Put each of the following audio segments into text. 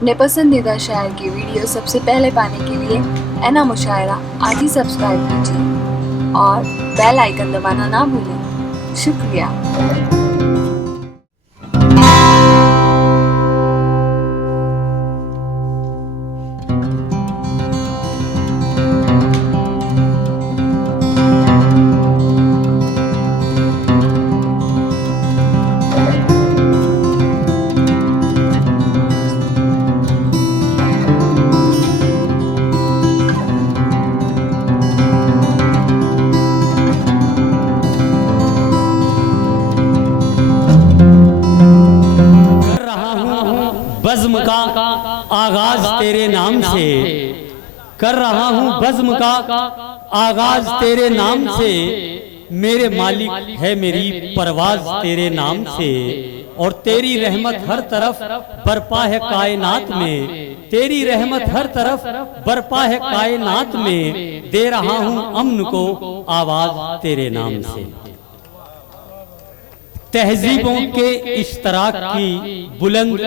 अपने पसंदीदा शायर की वीडियो सबसे पहले पाने के लिए एना मुशायरा आज ही सब्सक्राइब कीजिए और बेल आइकन दबाना ना भूलें। शुक्रिया। बज़्म का आगाज तेरे नाम से कर रहा हूँ, बज़्म का आगाज तेरे नाम से। मेरे मालिक है मेरी परवाज तेरे नाम से। और तेरी रहमत हर तरफ बरपा है कायनात में, तेरी रहमत हर तरफ बरपा है कायनात में। दे रहा हूँ अमन को आवाज तेरे नाम से। तहजीबों के इश्तराक की बुलंद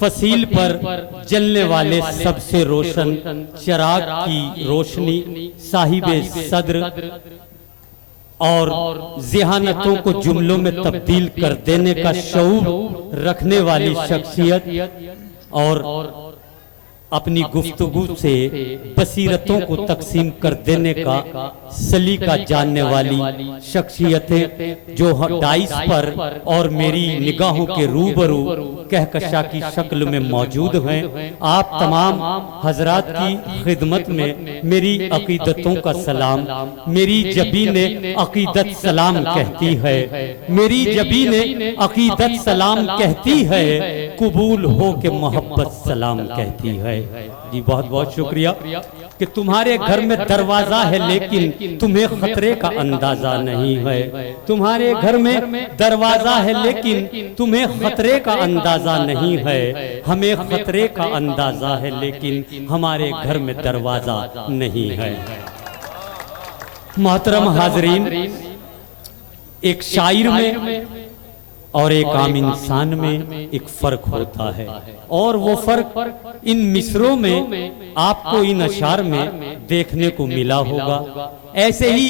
फसील पर जलने वाले सबसे रोशन चिराग की रोशनी, साहिबे सद्र और ज़िहानतों को जुमलों में तब्दील कर देने का शऊर रखने वाली शख्सियत और अपनी गुफ्तगू से बसीरतों को तकसीम कर देने का सलीका जानने वाली शख्सियतें जो डाइस पर और मेरी निगाहों के रूबरू कहकशा की शक्ल में मौजूद हैं। आप तमाम हजरात की खिदमत में मेरी अकीदतों का सलाम। मेरी जबीने अकीदत सलाम कहती है, मेरी जबीने अकीदत सलाम कहती है, कबूल हो के मोहब्बत सलाम कहती है। जी बहुत बहुत शुक्रिया कि तुम्हारे घर में दरवाजा है लेकिन तुम्हें खतरे का अंदाजा नहीं है। तुम्हारे घर में दरवाजा है लेकिन तुम्हें खतरे का अंदाजा नहीं है। हमें खतरे का अंदाजा है लेकिन हमारे घर में दरवाजा नहीं है। मोहतरम हाजरीन, एक शायर में और एक आम इंसान में एक फर्क होता है, और वो फर्क इन मिसरों में आपको इन अशार में देखने को मिला होगा। ऐसे ही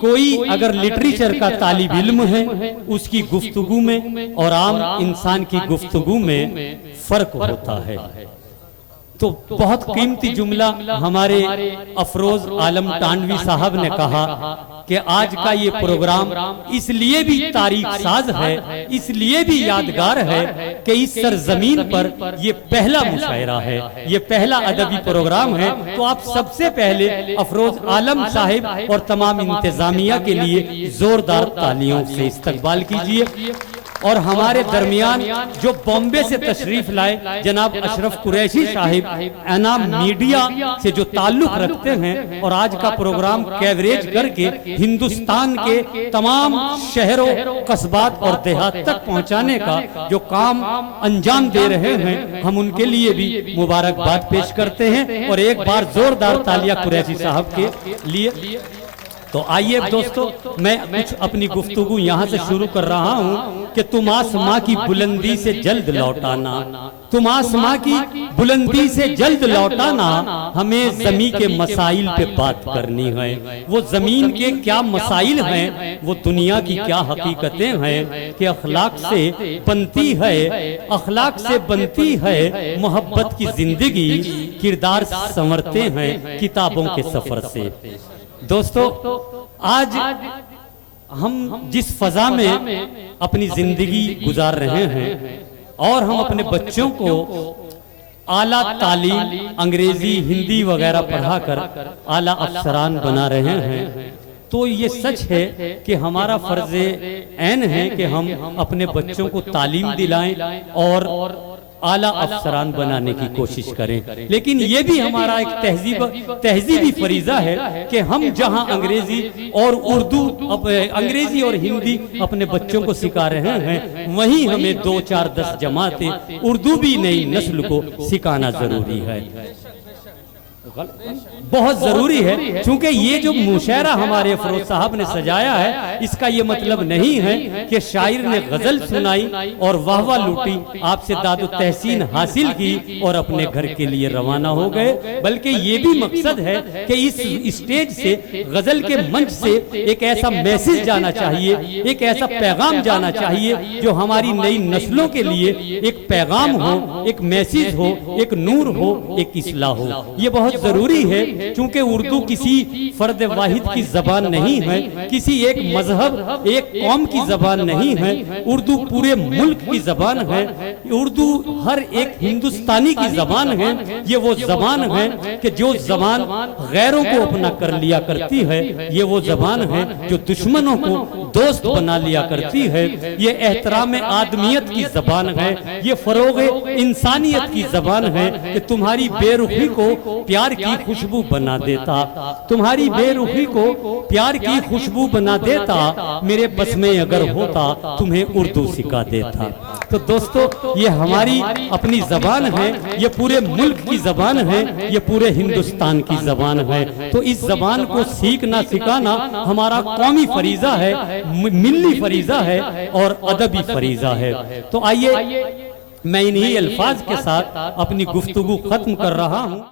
कोई अगर लिटरेचर का तालिब इल्म है, उसकी गुफ्तगू में और आम इंसान की गुफ्तगू में फर्क होता है। तो बहुत कीमती जुमला हमारे अफरोज आलम टांडवी साहब ने कहा कि आज का ये प्रोग्राम इसलिए भी तारीख साज है, इसलिए भी यादगार है कि इस सरजमीन पर ये पहला मुशायरा है, ये पहला अदबी प्रोग्राम है। तो आप सबसे पहले अफरोज आलम साहिब और तमाम इंतजामिया के लिए जोरदार तालियों से इस्तकबाल कीजिए। और हमारे दरमियान जो बॉम्बे से तशरीफ लाए जनाब अशरफ कुरैशी साहिब, एना मीडिया से जो ताल्लुक रखते हैं और आज का प्रोग्राम कवरेज करके हिंदुस्तान के तमाम शहरों, कस्बात और देहात तक पहुंचाने का जो काम अंजाम दे रहे हैं, हम उनके लिए भी मुबारकबाद पेश करते हैं। और एक बार जोरदार तालियां कुरैशी साहब के लिए। तो आइए दोस्तों, मैं कुछ अपनी गुफ्तगू यहाँ से शुरू कर रहा हूँ कि तुम आसमां की बुलंदी से जल्द लौटाना, तुम आसमां की बुलंदी से जल्द लौटाना। हमें जमी के मसाइल पे बात करनी है। वो जमीन के क्या मसाइल हैं, वो दुनिया की क्या हकीकतें हैं कि अखलाक से बनती है, अखलाक से बनती है मोहब्बत की जिंदगी। किरदार संवरते हैं किताबों के सफर से। दोस्तों, आज हम जिस फजा में अपनी जिंदगी गुजार रहे हैं और हम अपने बच्चों को आला तालीम, अंग्रेजी, हिंदी वगैरह पढ़ाकर आला अफसरान बना रहे हैं, तो ये सच है कि हमारा फर्ज ऐन है कि हम अपने बच्चों को तालीम दिलाएं और आला अफसरान बनाने की कोशिश करें। लेकिन ये भी हमारा एक तहजीबी फरीजा है कि हम जहां अंग्रेजी और उर्दू, अंग्रेजी और हिंदी अपने बच्चों को सिखा रहे हैं, वहीं हमें 2, 4, 10 जमातें उर्दू भी नई नस्ल को सिखाना जरूरी है। बहुत जरूरी है, क्योंकि ये जो मुशायरा हमारे अफरोज साहब ने सजाया है, इसका ये मतलब नहीं है कि शायर ने गजल सुनाई और वाह वाह लूटी, आपसे दादो तहसीन हासिल की और अपने घर के लिए रवाना हो गए, बल्कि ये भी मकसद है कि इस स्टेज से, गजल के मंच से एक ऐसा मैसेज जाना चाहिए, एक ऐसा पैगाम जाना चाहिए जो हमारी नई नस्लों के लिए एक पैगाम हो, एक मैसेज हो, एक नूर हो, एक इस्लाह हो। ये बहुत जरूरी है, क्योंकि उर्दू किसी फर्द वाहिद की जबान नहीं है, किसी एक मजहब, एक कौम की जबान नहीं है, उर्दू पूरे मुल्क की जबान है, उर्दू हर एक हिंदुस्तानी की जबान है। ये वो जबान है कि जो जबान गैरों को अपना कर लिया करती है, ये वो जबान है जो दुश्मनों को दोस्त बना लिया करती है। ये एहतराम आदमियत की जबान है, ये फरोग इंसानियत की जबान है कि तुम्हारी बेरुखी को प्यार की खुशबू बना देता, तुम्हारी बेरुखी को प्यार की खुशबू बना देता, मेरे बस में अगर होता तुम्हें उर्दू सिखा देता। तो दोस्तों, ये हमारी अपनी जबान है, ये पूरे मुल्क की जबान है, ये पूरे हिंदुस्तान की जबान है। तो इस जबान को सीखना सिखाना हमारा कौमी फरीजा है, मिल्ली फरीजा है और अदबी फरीजा है। तो आइए मैं इन्हीं अल्फाज के साथ अपनी गुफ्तगू खत्म कर रहा हूँ।